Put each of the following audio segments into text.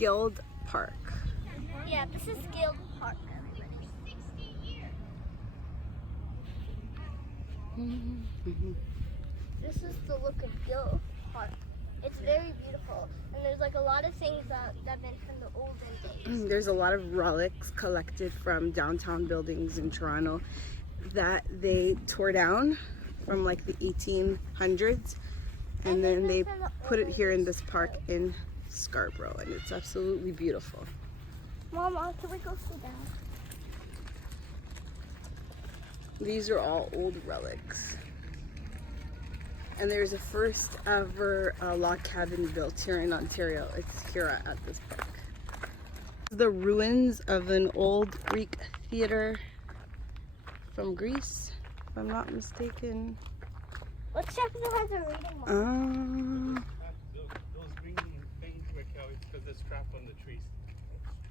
Guild Park. Yeah, this is Guild Park, everybody. This is the look of Guild Park. It's very beautiful, and there's like a lot of things that have been from the olden days. There's a lot of relics collected from downtown buildings in Toronto that they tore down from like the 1800s, and then they put it here in this park in Scarborough, and it's absolutely beautiful. Mama, can we go sit down? These are all old relics. And there's a first ever log cabin built here in Ontario. It's here at this park. The ruins of an old Greek theater from Greece, if I'm not mistaken. Let's check if it has a reading one. Those green things were carried because there's trap on the trees.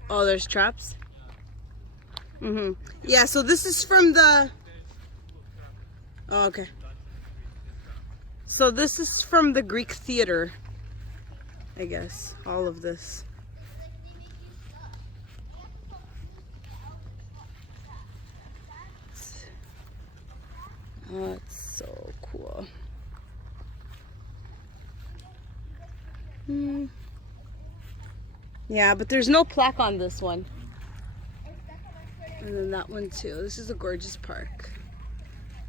Oh, there's traps? Yeah, so this is from the... Oh, okay. So this is from the Greek theater, I guess, all of this. Oh, it's so cool. Yeah, but there's no plaque on this one. And then that one too. This is a gorgeous park.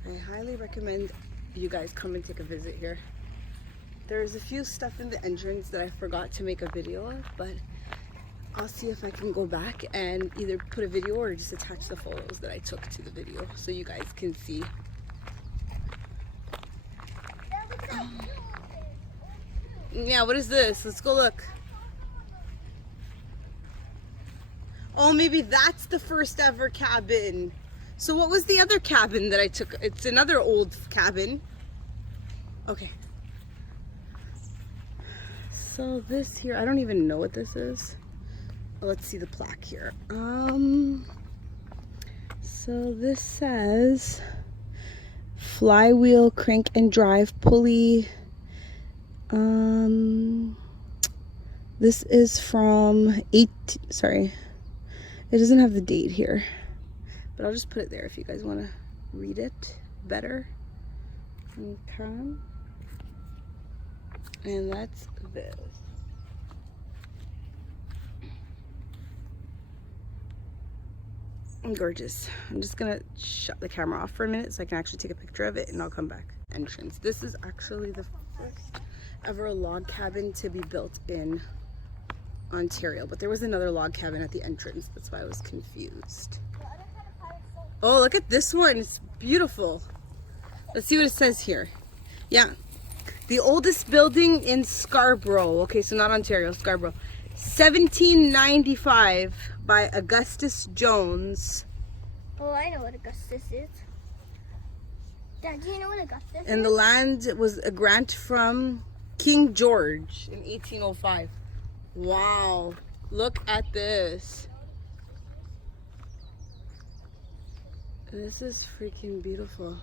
I highly recommend you guys come and take a visit here. There's a few stuff in the entrance that I forgot to make a video of, but I'll see if I can go back and either put a video or just attach the photos that I took to the video so you guys can see. Yeah, what is this? Let's go look. Oh, maybe that's the first ever cabin. So what was the other cabin that I took? It's another old cabin. Okay. So this here, I don't even know what this is. Oh, let's see the plaque here. So this says flywheel, crank and drive pulley. This is from it doesn't have the date here, but I'll just put it there if you guys want to read it better. Okay. And that's this. Gorgeous. I'm just gonna shut the camera off for a minute so I can actually take a picture of it, and I'll come back. Entrance. This is actually the first ever log cabin to be built in Ontario, but there was another log cabin at the entrance. That's why I was confused. Oh, look at this one. It's beautiful. Let's see what it says here. Yeah. The oldest building in Scarborough. Okay, so not Ontario, Scarborough. 1795 by Augustus Jones. Oh, I know what Augustus is. Dad, do you know what Augustus is? And the land was a grant from King George in 1805. Wow, look at this. This is freaking beautiful.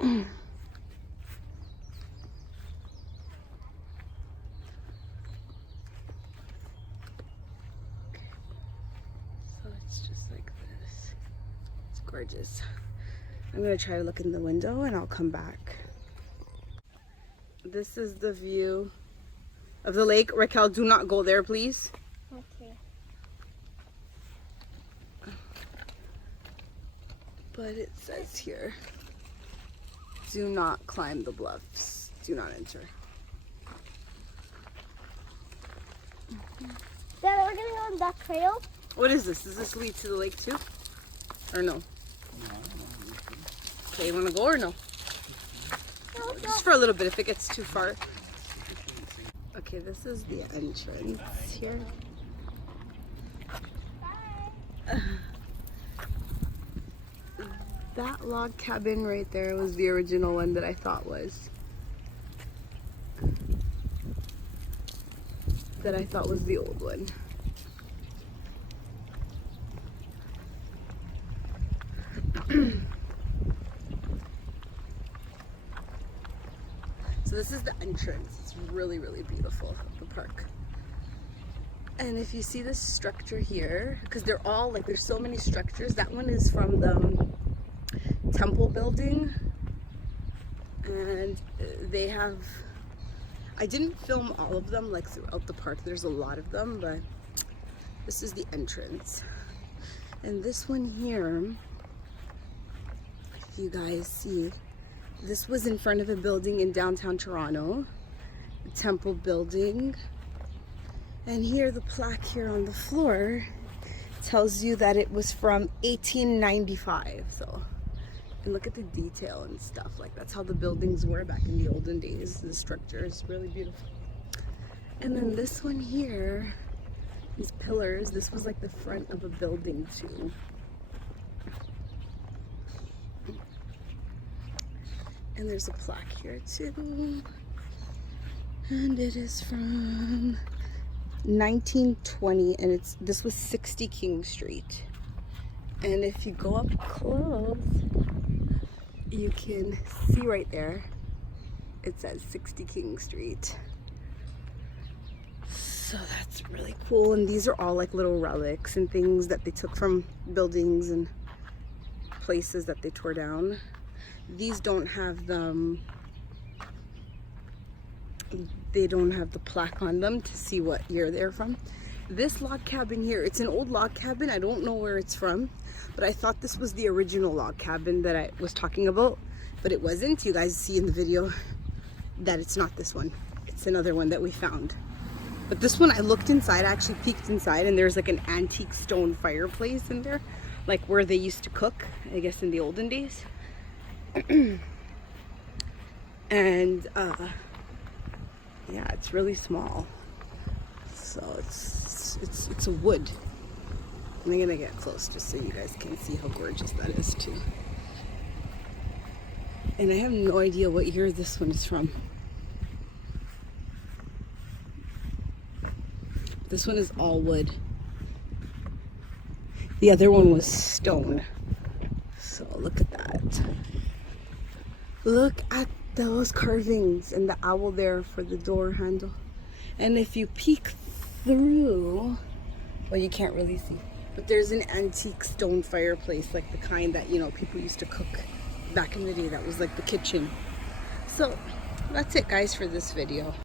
So it's just like this. It's gorgeous. I'm gonna try to look in the window and I'll come back. This is the view of the lake. Raquel, do not go there, please. Okay. But it says here, do not climb the bluffs. Do not enter. Dad, we're gonna go on that trail. What is this? Does this lead to the lake too? Or no? Okay, you wanna go or no? No, Just for a little bit if it gets too far. Okay, this is the entrance here. That log cabin right there was the original one that I thought was. The old one. So this is the entrance. It's really, really beautiful, the park. And if you see this structure here, because they're all like, there's so many structures. That one is from the temple building. And they have, I didn't film all of them like throughout the park. There's a lot of them, but this is the entrance. And this one here, if you guys see, this was in front of a building in downtown Toronto, the temple building. And here, the plaque here on the floor tells you that it was from 1895. So, and look at the detail and stuff. Like, that's how the buildings were back in the olden days. The structure is really beautiful. And then this one here, these pillars, this was like the front of a building too. And there's a plaque here too. And it is from 1920, and this was 60 King Street. And if you go up close, you can see right there, it says 60 King Street. So that's really cool. And these are all like little relics and things that they took from buildings and places that they tore down. These don't have them, they don't have the plaque on them to see what year they're from. This log cabin here, it's an old log cabin. I don't know where it's from, but I thought this was the original log cabin that I was talking about, but it wasn't. You guys see in the video that it's not this one. It's another one that we found. But this one, I looked inside, I actually peeked inside, and there's like an antique stone fireplace in there, like where they used to cook, I guess in the olden days. And yeah, it's really small. So it's a wood. I'm gonna get close just so you guys can see how gorgeous that is too. And I have no idea what year this one is from. This one is all wood. The other one was stone. So look at that. Look at those carvings and the owl there for the door handle. And if you peek through, well, you can't really see, but there's an antique stone fireplace, like the kind that, you know, people used to cook back in the day. That was like the kitchen. So that's it, guys, for this video.